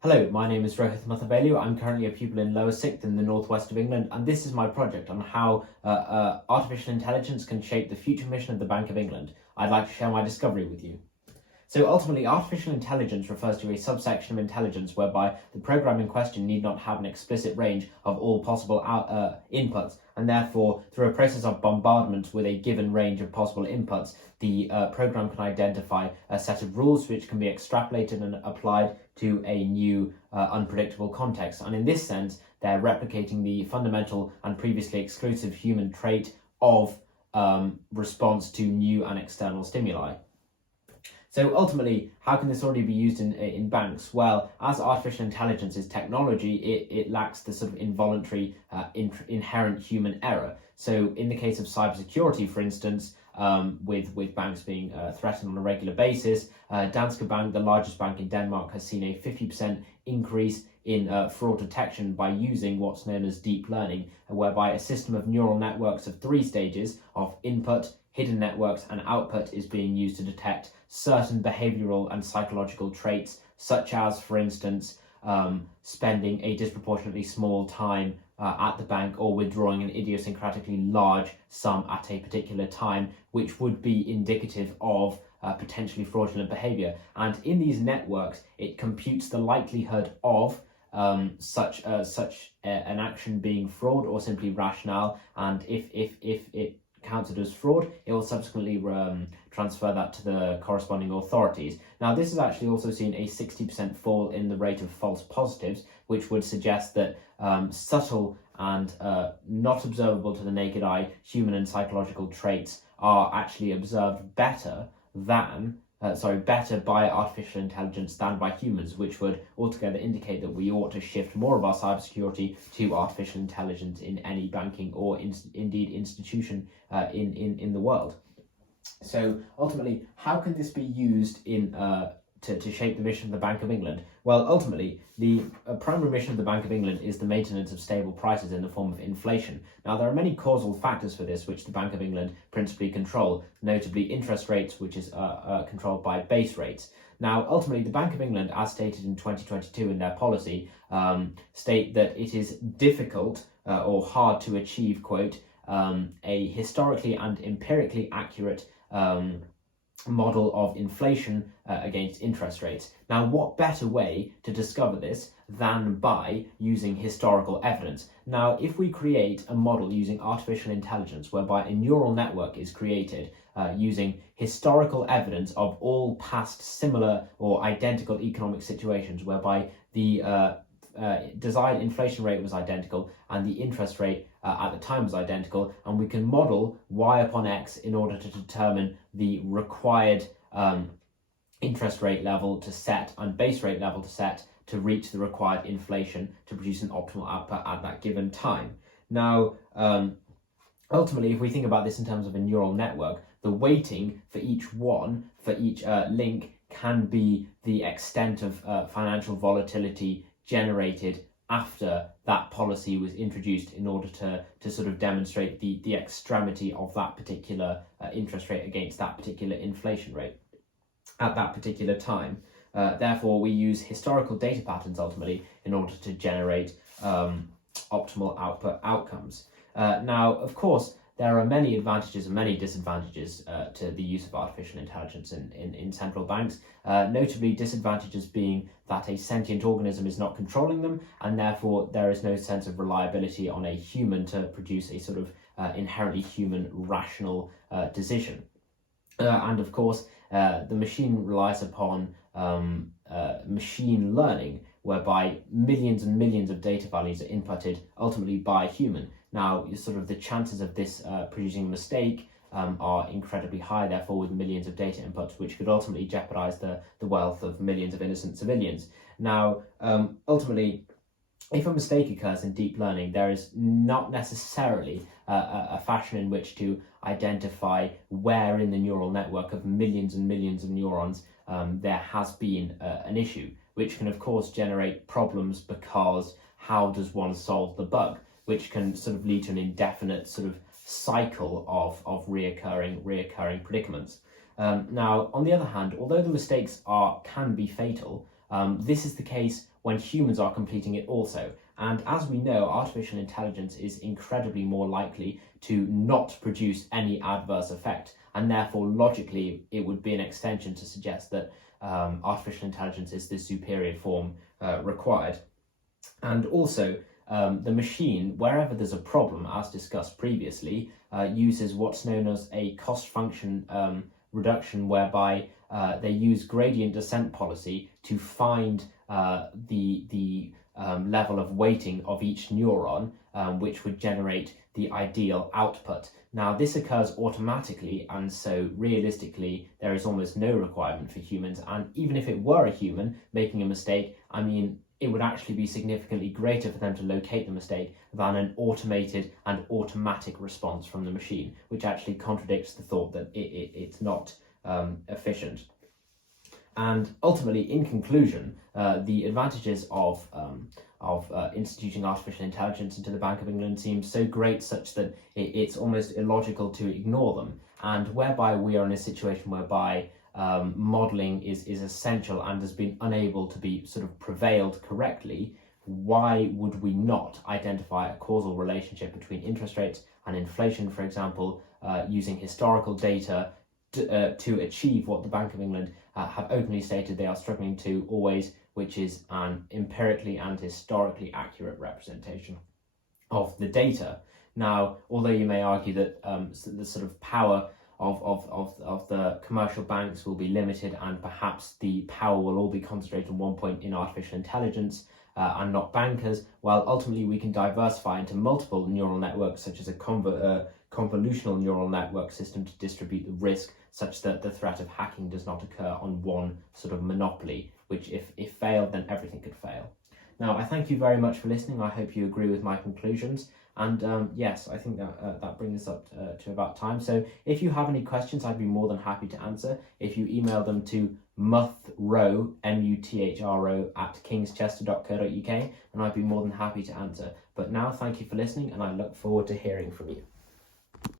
Hello, my name is Rohith Muthuvelu. I'm currently a pupil in lower sixth in the northwest of England, and this is my project on how artificial intelligence can shape the future mission of the Bank of England. I'd like to share my discovery with you. So ultimately, artificial intelligence refers to a subsection of intelligence whereby the program in question need not have an explicit range of all possible inputs, and therefore, through a process of bombardment with a given range of possible inputs, the program can identify a set of rules which can be extrapolated and applied to a new unpredictable context. And in this sense, they're replicating the fundamental and previously exclusive human trait of response to new and external stimuli. So ultimately, how can this already be used in banks? Well, as artificial intelligence is technology, it lacks the sort of involuntary, inherent human error. So in the case of cybersecurity, for instance, with banks being threatened on a regular basis, Danske Bank, the largest bank in Denmark, has seen a 50% increase in fraud detection by using what's known as deep learning, whereby a system of neural networks of 3 stages of input, hidden networks, and output is being used to detect certain behavioral and psychological traits, such as, for instance, spending a disproportionately small time at the bank or withdrawing an idiosyncratically large sum at a particular time, which would be indicative of potentially fraudulent behavior. And in these networks, it computes the likelihood of such an action being fraud or simply rationale, and if it counts it as fraud, it will subsequently transfer that to the corresponding authorities. Now, this has actually also seen a 60% fall in the rate of false positives, which would suggest that subtle and not observable to the naked eye human and psychological traits are actually observed better by artificial intelligence than by humans, which would altogether indicate that we ought to shift more of our cybersecurity to artificial intelligence in any banking or indeed institution in the world. So ultimately, how can this be used to shape the mission of the Bank of England? Well, ultimately, the primary mission of the Bank of England is the maintenance of stable prices in the form of inflation. Now, there are many causal factors for this which the Bank of England principally control, notably interest rates, which is controlled by base rates. Now, ultimately, the Bank of England, as stated in 2022 in their policy, state that it is difficult or hard to achieve, quote, a historically and empirically accurate model of inflation against interest rates. Now, what better way to discover this than by using historical evidence? Now, if we create a model using artificial intelligence whereby a neural network is created using historical evidence of all past similar or identical economic situations whereby the desired inflation rate was identical and the interest rate at the time was identical, and we can model y upon x in order to determine the required interest rate level to set and base rate level to set to reach the required inflation to produce an optimal output at that given time. Now, ultimately, if we think about this in terms of a neural network, the weighting for each link can be the extent of financial volatility generated after that policy was introduced in order to sort of demonstrate the extremity of that particular interest rate against that particular inflation rate at that particular time. Therefore, we use historical data patterns ultimately in order to generate optimal output outcomes. Now, of course, there are many advantages and many disadvantages to the use of artificial intelligence in central banks, notably disadvantages being that a sentient organism is not controlling them, and therefore there is no sense of reliability on a human to produce a sort of inherently human, rational decision. And of course, the machine relies upon machine learning, whereby millions and millions of data values are inputted ultimately by a human. Now, sort of the chances of this producing a mistake are incredibly high, therefore, with millions of data inputs, which could ultimately jeopardize the wealth of millions of innocent civilians. Now, ultimately, if a mistake occurs in deep learning, there is not necessarily a fashion in which to identify where in the neural network of millions and millions of neurons there has been an issue, which can, of course, generate problems because how does one solve the bug, which can sort of lead to an indefinite sort of cycle of reoccurring predicaments. Now, on the other hand, although the mistakes can be fatal, This is the case when humans are completing it also. And as we know, artificial intelligence is incredibly more likely to not produce any adverse effect. And therefore, logically, it would be an extension to suggest that artificial intelligence is the superior form required. And also, the machine, wherever there's a problem, as discussed previously, uses what's known as a cost function reduction, whereby they use gradient descent policy to find the level of weighting of each neuron, which would generate the ideal output. Now, this occurs automatically, and so realistically, there is almost no requirement for humans. And even if it were a human making a mistake, I mean, it would actually be significantly greater for them to locate the mistake than an automated and automatic response from the machine, which actually contradicts the thought that it's not efficient. And ultimately, in conclusion, the advantages of instituting artificial intelligence into the Bank of England seem so great such that it's almost illogical to ignore them. And whereby we are in a situation whereby modelling is essential and has been unable to be sort of prevailed correctly, why would we not identify a causal relationship between interest rates and inflation, for example, using historical data to achieve what the Bank of England have openly stated they are struggling to always, which is an empirically and historically accurate representation of the data. Now, although you may argue that the sort of power of the commercial banks will be limited, and perhaps the power will all be concentrated on one point in artificial intelligence and not bankers, well, ultimately we can diversify into multiple neural networks, such as a convolutional neural network system, to distribute the risk such that the threat of hacking does not occur on one sort of monopoly, which if failed, then everything could fail. Now, I thank you very much for listening. I hope you agree with my conclusions. And yes, I think that brings us up to about time. So if you have any questions, I'd be more than happy to answer. If you email them to muthro, muthro, @kingschester.co.uk, and I'd be more than happy to answer. But now, thank you for listening, and I look forward to hearing from you.